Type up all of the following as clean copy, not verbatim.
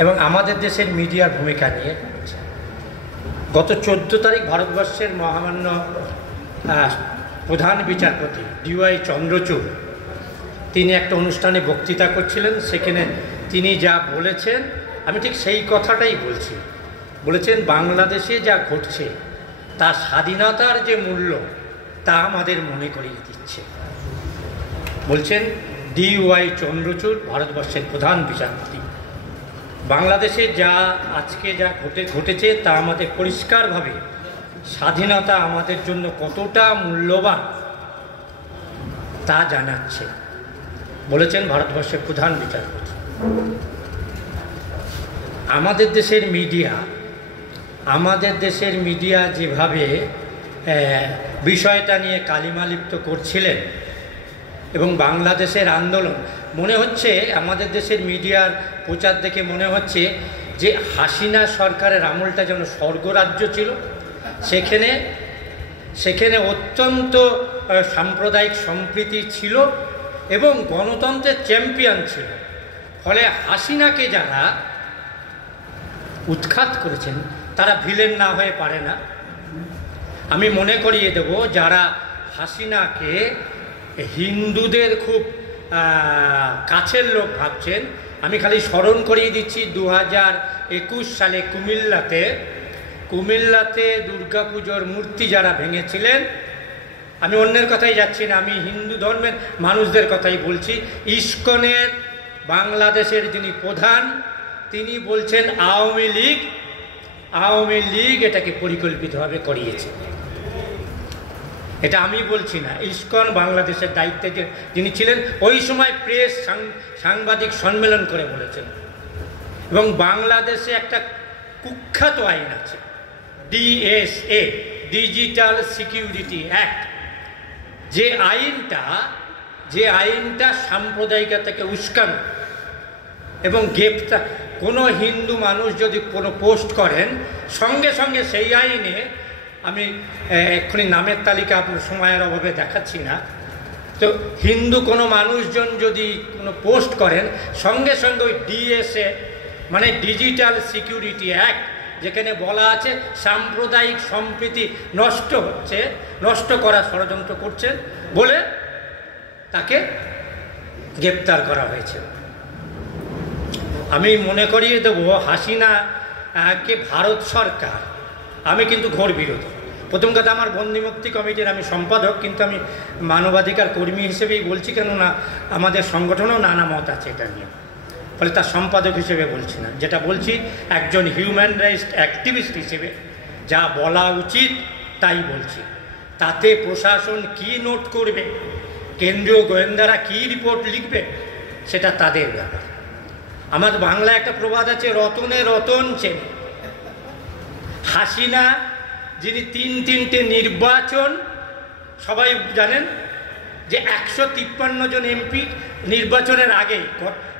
এবং আমাদের দেশের মিডিয়ার ভূমিকা নিয়ে। গত 14 তারিখ ভারতবর্ষের মহামান্য প্রধান বিচারপতি DY চন্দ্রচূড় তিনি একটা অনুষ্ঠানে বক্তৃতা করছিলেন। সেখানে তিনি যা বলেছেন আমি ঠিক সেই কথাটাই বলছি। বলেছেন বাংলাদেশে যা ঘটছে তা স্বাধীনতার যে মূল্য তা আমাদের মনে করিয়ে দিচ্ছে। বলছেন DY চন্দ্রচূড়, ভারতবর্ষের প্রধান বিচারপতি, বাংলাদেশে যা আজকে যা ঘটেছে তা আমাদের পরিষ্কারভাবে স্বাধীনতা আমাদের জন্য কতটা মূল্যবান তা জানাচ্ছে, বলেছেন ভারতবর্ষের প্রধান বিচারপতি। আমাদের দেশের মিডিয়া যেভাবে বিষয়টা নিয়ে কালিমালিপ্ত করছিলেন এবং বাংলাদেশের আন্দোলন, মনে হচ্ছে আমাদের দেশের মিডিয়ার প্রচার দেখে মনে হচ্ছে যে হাসিনা সরকারের আমলটা যেন স্বর্গরাজ্য ছিল। সেখানে অত্যন্ত সাম্প্রদায়িক সম্প্রীতি ছিল এবং গণতন্ত্রের চ্যাম্পিয়ন ছিল। ফলে হাসিনাকে যারা উৎখাত করেছেন তারা ভিলেন না হয়ে পারে না। আমি মনে করিয়ে দেব, যারা হাসিনাকে হিন্দুদের খুব কাছের লোক ভাবছেন, আমি খালি স্মরণ করিয়ে দিচ্ছি 2021 সালে কুমিল্লাতে দুর্গাপুজোর মূর্তি যারা ভেঙেছিলেন, আমি অন্যের কথাই যাচ্ছি না, আমি হিন্দু ধর্মের মানুষদের কথাই বলছি। ইস্কনের বাংলাদেশের যিনি প্রধান তিনি বলছেন আওয়ামী লীগ এটাকে পরিকল্পিতভাবে করিয়েছে। এটা আমি বলছি না, ইস্কন বাংলাদেশের দায়িত্বে যিনি ছিলেন ওই সময় প্রেস সাংবাদিক সম্মেলন করে বলেছেন। এবং বাংলাদেশে একটা কুখ্যাত আইন আছে, DSA, ডিজিটাল সিকিউরিটি অ্যাক্ট, যে আইনটা সাম্প্রদায়িকতাকে উস্কানো এবং গ্রেপ্তার। কোনো হিন্দু মানুষ যদি কোনো পোস্ট করেন, সঙ্গে সঙ্গে সেই আইনে, আমি এক্ষুনি নামের তালিকা আপনার সময়ের অভাবে দেখাচ্ছি না, তো হিন্দু কোনো মানুষজন যদি কোনো পোস্ট করেন, সঙ্গে সঙ্গে ওই DSA মানে ডিজিটাল সিকিউরিটি অ্যাক্ট, যেখানে বলা আছে সাম্প্রদায়িক সম্প্রীতি নষ্ট করার ষড়যন্ত্র করছে বলে তাকে গ্রেপ্তার করা হয়েছে। আমি মনে করিয়ে দেব, হাসিনাকে ভারত সরকার, আমি কিন্তু ঘোর বিরোধী। প্রথম কথা, আমার বন্দিমুক্তি কমিটির আমি সম্পাদক, কিন্তু আমি মানবাধিকার কর্মী হিসেবেই বলছি, কেননা আমাদের সংগঠনেও নানা মত আছে এটা নিয়ে, ফলে তার সম্পাদক হিসেবে বলছি না। যেটা বলছি একজন হিউম্যান রাইটস অ্যাক্টিভিস্ট হিসেবে যা বলা উচিত তাই বলছি। তাতে প্রশাসন কি নোট করবে, কেন্দ্রীয় গোয়েন্দারা কি রিপোর্ট লিখবে, সেটা তাদের ব্যাপার। আমার বাংলায় একটা প্রবাদ আছে, রতনে রতন চেনে। হাসিনা যিনি তিনটে নির্বাচন, সবাই জানেন যে 153 জন MP নির্বাচনের আগে,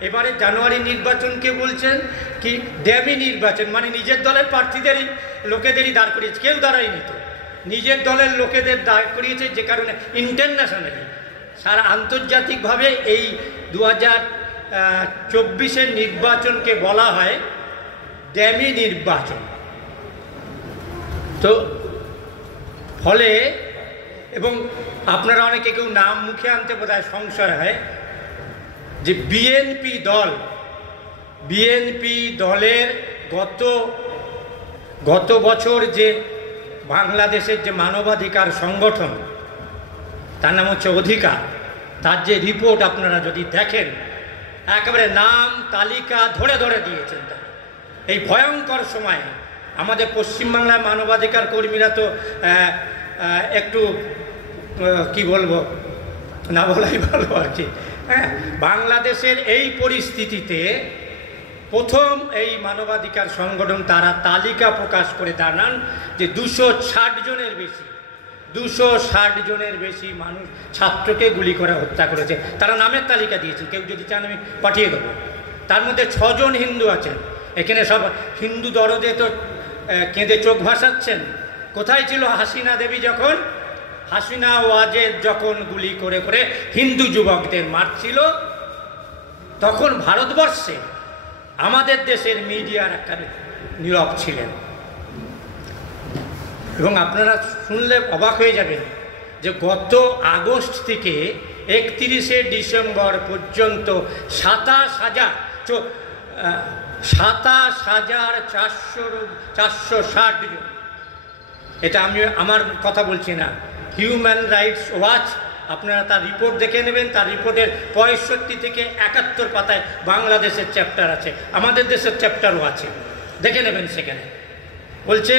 এবারে জানুয়ারি নির্বাচনকে বলছেন কি ড্যামি নির্বাচন, মানে নিজের দলের প্রার্থীদেরই লোকেদেরই দাঁড় করিয়েছে, কেউ দাঁড়ায়নি তো, নিজের দলের লোকেদের দাঁড় করিয়েছে, যে কারণে ইন্টারন্যাশনালি সারা আন্তর্জাতিকভাবে এই 2024 নির্বাচনকে বলা হয় ড্যামি নির্বাচন। তো ফলে, এবং আপনারা অনেকে কেউ নাম মুখে আনতে বোধহয় সংশয় হয়, যে বিএনপি দলের গত বছর যে বাংলাদেশের যে মানবাধিকার সংগঠন, তার নাম হচ্ছে অধিকার, তার যে রিপোর্ট আপনারা যদি দেখেন, একেবারে নাম তালিকা ধরে ধরে দিয়েছেন। এই ভয়ঙ্কর সময়ে আমাদের পশ্চিমবাংলায় মানবাধিকার কর্মীরা তো একটু কি বলবো, না বলাই ভালো আর কি। হ্যাঁ, বাংলাদেশের এই পরিস্থিতিতে প্রথম এই মানবাধিকার সংগঠন তারা তালিকা প্রকাশ করে জানান যে 260 জনের বেশি মানুষ, ছাত্রকে গুলি করে হত্যা করেছে। তারা নামের তালিকা দিয়েছে, কেউ যদি চান আমি পাঠিয়ে দেবো। তার মধ্যে 6 জন হিন্দু আছেন। এখানে সব হিন্দু দরদে তো কেঁদে চোখ ভাসাচ্ছেন। কোথায় ছিল হাসিনা দেবী যখন, হাসিনা ওয়াজেদ যখন গুলি করে করে হিন্দু যুবকদের মারছিল, তখন ভারতবর্ষে আমাদের দেশের মিডিয়ার একটা নীরব ছিলেন। এবং আপনারা শুনলে অবাক হয়ে যাবেন যে গত আগস্ট থেকে 31শে ডিসেম্বর পর্যন্ত 27,460 জন, এটা আমি আমার কথা বলছি না, হিউম্যান রাইটস ওয়াচ, আপনারা তার রিপোর্ট দেখে নেবেন। তার রিপোর্টের 65 থেকে 71 পাতায় বাংলাদেশের চ্যাপ্টার আছে, আমাদের দেশের চ্যাপ্টারও আছে, দেখে নেবেন। সেখানে বলছে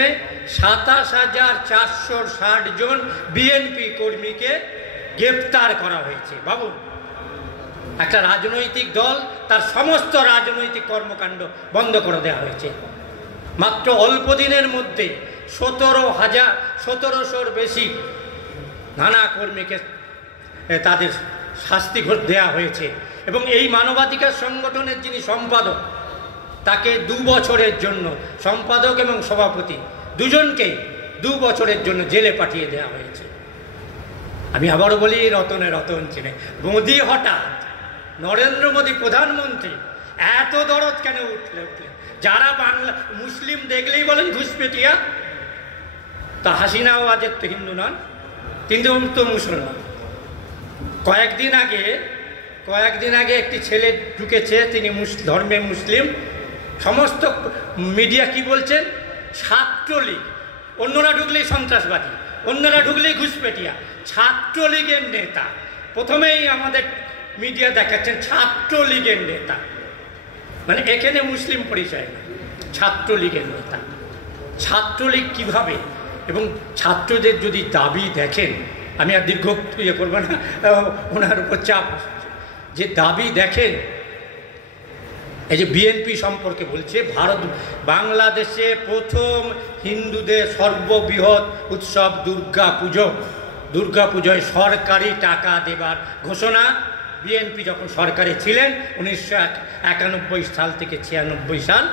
27,460 জন বিএনপি কর্মীকে গ্রেপ্তার করা হয়েছে। বাবু, একটা রাজনৈতিক দল তার সমস্ত রাজনৈতিক কর্মকাণ্ড বন্ধ করে দেওয়া হয়েছে। মাত্র অল্প দিনের মধ্যে 17,000-1700-র বেশি নানা কর্মীকে তাদের শাস্তি দেওয়া হয়েছে। এবং এই মানবাধিকার সংগঠনের যিনি সম্পাদক, তাকে 2 বছরের জন্য, সম্পাদক এবং সভাপতি দুজনকেই 2 বছরের জন্য জেলে পাঠিয়ে দেওয়া হয়েছে। আমি আবারও বলি, রতনে রতন চিনে। মোদি হঠাৎ, নরেন্দ্র মোদী প্রধানমন্ত্রী, এত দরদ কেন উঠলে? যারা বাংলা মুসলিম দেখলেই বলেন ঘুষপেটিয়া। তা হাসিনাও আজের তো হিন্দু নন, কিন্তু তো মুসলমান। কয়েকদিন আগে একটি ছেলে ঢুকেছে, তিনি ধর্মে মুসলিম। সমস্ত মিডিয়া কি বলছেন? ছাত্রলীগ। অন্যরা ঢুকলেই সন্ত্রাসবাদী, অন্যরা ঢুকলেই ঘুষপেটিয়া। ছাত্রলীগের নেতা প্রথমেই আমাদের মিডিয়া দেখাচ্ছেন, ছাত্রলীগের নেতা, মানে এখানে মুসলিম পরিচয় না, ছাত্রলীগের নেতা। ছাত্রলীগ কিভাবে? এবং ছাত্রদের যদি দাবি দেখেন, আমি আর দীর্ঘ ইয়ে করবো না, ওনার উপর চাপ, যে দাবি দেখেন, এই যে বিএনপি সম্পর্কে বলছে, বাংলাদেশে প্রথম হিন্দুদের সর্ববৃহৎ উৎসব দুর্গাপুজোয় সরকারি টাকা দেবার ঘোষণা বিএনপি যখন সরকারে ছিলেন 1991 সাল থেকে 96 সাল,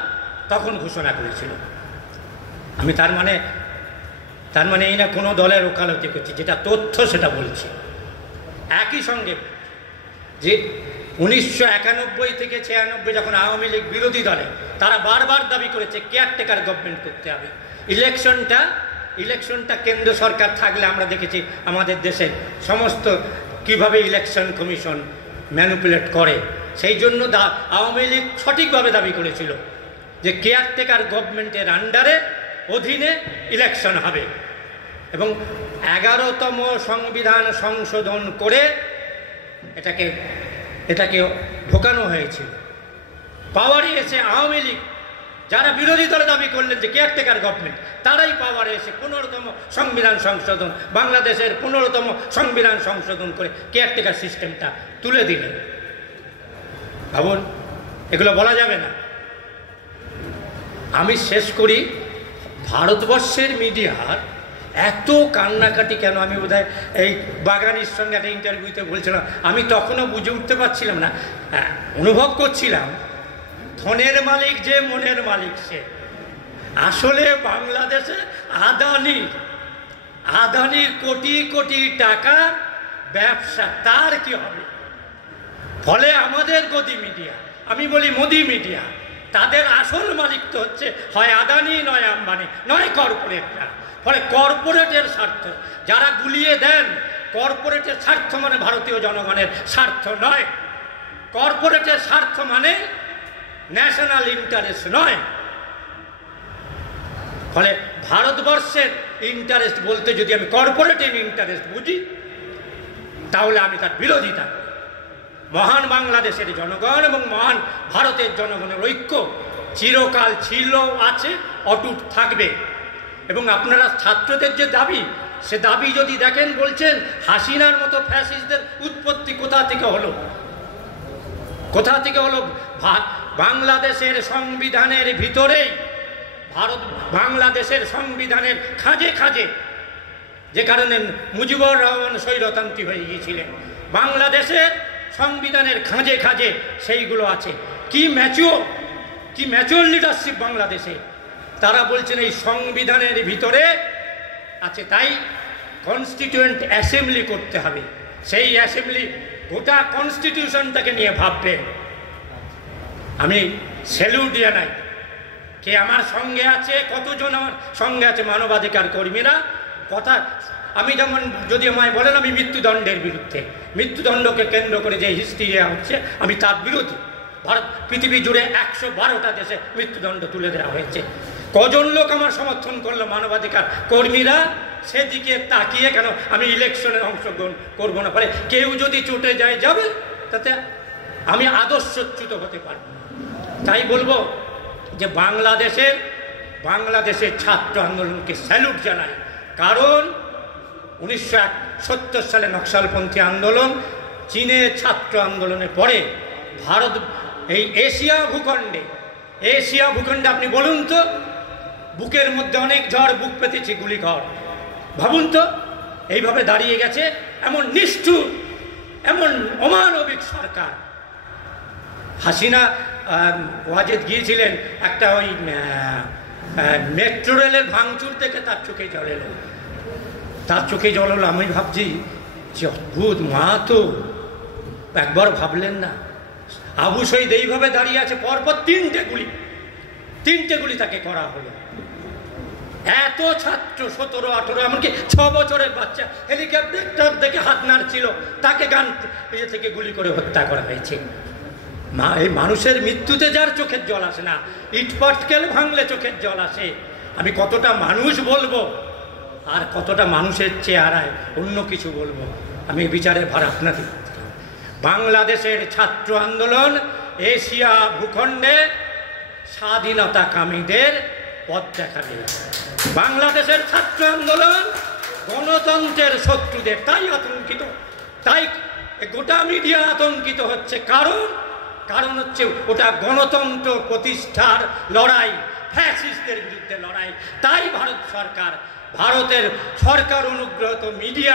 তখন ঘোষণা করেছিল। আমি তার মানে এই না কোনো দলের ওকালতি করছি, যেটা তথ্য সেটা বলছি। একই সঙ্গে যে 1991 থেকে 96 যখন আওয়ামী লীগ বিরোধী দলে, তারা বারবার দাবি করেছে কেয়ারটেকার গভর্নমেন্ট করতে হবে। ইলেকশনটা কেন্দ্র সরকার থাকলে আমরা দেখেছি আমাদের দেশে সমস্ত কিভাবে ইলেকশন কমিশন ম্যানিপুলেট করে। সেই জন্য আওয়ামী লীগ সঠিকভাবে দাবি করেছিল যে কেয়ারটেকার গভর্নমেন্টের অধীনে ইলেকশন হবে। এবং 11তম সংবিধান সংশোধন করে এটাকে ঢোকানো হয়েছিল। পাওয়ারে এসে আওয়ামী লীগ, যারা বিরোধী দলে দাবি করলেন যে কেয়ারটেকার গভর্নমেন্ট, তারাই পাওয়ারে এসে 15তম সংবিধান সংশোধন, বাংলাদেশের 15তম সংবিধান সংশোধন করে কেয়ারটেকার সিস্টেমটা তুলে দিলেন। ভাবুন, এগুলো বলা যাবে না। আমি শেষ করি, ভারতবর্ষের মিডিয়ার এত কান্নাকাটি কেন? আমি বোধহয় এই বাগানির সঙ্গে একটা ইন্টারভিউতে বলছিলাম, আমি তখনও বুঝে উঠতে পারছিলাম না, অনুভব করছিলাম ধনের মালিক যে মনের মালিক সে। আসলে বাংলাদেশে আদানির কোটি কোটি টাকা ব্যবসা, তার কি হবে? ফলে আমাদের গদি মিডিয়া, আমি বলি মোদি মিডিয়া, তাদের আসল মালিক তো হচ্ছে হয় আদানি, নয় আম্বানি, নয় কর্পোরেটরা। ফলে কর্পোরেটের স্বার্থ যারা গুলিয়ে দেন, কর্পোরেটের স্বার্থ মানে ভারতীয় জনগণের স্বার্থ নয়। কর্পোরেটের স্বার্থ মানে ন্যাশনাল ইন্টারেস্ট নয়। ফলে ভারতবর্ষের ইন্টারেস্ট বলতে যদি আমি কর্পোরেটিভ ইন্টারেস্ট বুঝি, তাহলে আমি তার বিরোধিতা করি। মহান বাংলাদেশের জনগণ এবং মহান ভারতের জনগণের ঐক্য চিরকাল ছিল, আছে, অটুট থাকবে। এবং আপনারা ছাত্রদের যে দাবি, সে দাবি যদি দেখেন, বলছেন হাসিনার মতো ফ্যাসিস্টদের উৎপত্তি কোথা থেকে হলো? বাংলাদেশের সংবিধানের ভিতরেই, বাংলাদেশের সংবিধানের খাঁজে খাঁজে, যে কারণে মুজিবুর রহমান স্বৈরতন্ত্রী হয়ে গিয়েছিলেন, বাংলাদেশের সংবিধানের খাঁজে খাঁজে সেইগুলো আছে। কি ম্যাচিওর লিডারশিপ বাংলাদেশে! তারা বলছেন এই সংবিধানের ভিতরে আছে, তাই কনস্টিটিউয়েন্ট অ্যাসেম্বলি করতে হবে। সেই অ্যাসেম্বলি গোটা কনস্টিটিউশনটাকে নিয়ে ভাববে। আমি স্যালুট জানাই। কে আমার সঙ্গে আছে, কতজন আমার সঙ্গে আছে মানবাধিকার কর্মীরা। কথা আমি যেমন, যদি আমায় বলেন আমি মৃত্যুদণ্ডের বিরুদ্ধে, মৃত্যুদণ্ডকে কেন্দ্র করে যে হিস্ট্রি হচ্ছে আমি তার বিরোধী। ভারত পৃথিবী জুড়ে 112টা দেশে মৃত্যুদণ্ড তুলে দেওয়া হয়েছে। কজন লোক আমার সমর্থন করলো মানবাধিকার কর্মীরা, সেদিকে তাকিয়ে কেন আমি ইলেকশনে অংশগ্রহণ করবো না? ফলে কেউ যদি চটে যায় যাবে, তাতে আমি আদর্শচ্যুত হতে পারবো না। তাই বলবো যে বাংলাদেশের ছাত্র আন্দোলনকে স্যালুট জানাই। কারণ 1971 সালে নকশালপন্থী আন্দোলন, চীনের ছাত্র আন্দোলনের পরে ভারত এই এশিয়া ভূখণ্ডে আপনি বলুন তো, বুকের মধ্যে অনেক ঝড়, বুক পেতেছে গুলিঘর। ভাবুন তো, এইভাবে দাঁড়িয়ে গেছে এমন নিষ্ঠুর, এমন অমানবিক সরকার। হাসিনা ওয়াজেদ গিয়েছিলেন, একটা ওই মেট্রো রেলের ভাঙচুর থেকে তার চোখে জল এলো। আমি ভাবছি যে অদ্ভুত মা তো, একবার ভাবলেন না? আবু শহীদ এইভাবে দাঁড়িয়ে আছে, পরপর তিনটে গুলি তাকে করা হলো। এত ছাত্র 17, 18, এমনকি 6 বছরের বাচ্চা হেলিকপ্টার দেখে হাত নাড়ছিল, তাকে গান থেকে গুলি করে হত্যা করা হয়েছে। এই মানুষের মৃত্যুতে যার চোখের জল আসে না, ইট পাটকেল ভাঙলে চোখের জল আসে। আমি কতটা মানুষ বলবো আর কতটা মানুষের চেহারায় অন্য কিছু বলবো, আমি বিচারের ভার আপনাদের। বাংলাদেশের ছাত্র আন্দোলন এশিয়া ভূখণ্ডে স্বাধীনতাকামীদের পথ দেখাবে। বাংলাদেশের ছাত্র আন্দোলন গণতন্ত্রের শত্রুদের, তাই আতঙ্কিত, তাই গোটা মিডিয়া আতঙ্কিত হচ্ছে। কারণ হচ্ছে ওটা গণতন্ত্র প্রতিষ্ঠার লড়াই, ফ্যাসিস্টদের বিরুদ্ধে লড়াই। তাই ভারতের সরকার অনুগ্রহীত মিডিয়া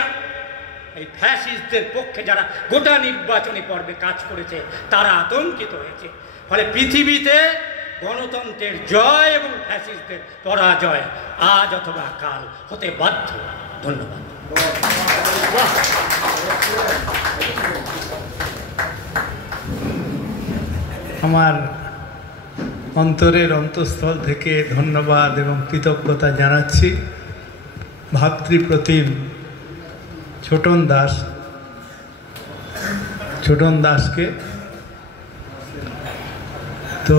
এই ফ্যাসিস্টদের পক্ষে, যারা গোটা নির্বাচনী পর্বে কাজ করেছে, তারা আতঙ্কিত হয়েছে। ফলে পৃথিবীতে গণতন্ত্রের জয় এবং ফ্যাসিস্টদের পরাজয় আজ অথবা কাল হতে বাধ্য। ধন্যবাদ। আমার অন্তরের অন্তঃস্থল থেকে ধন্যবাদ এবং কৃতজ্ঞতা জানাচ্ছি ভাতৃপ্রতিম ছোটন দাসকে। তো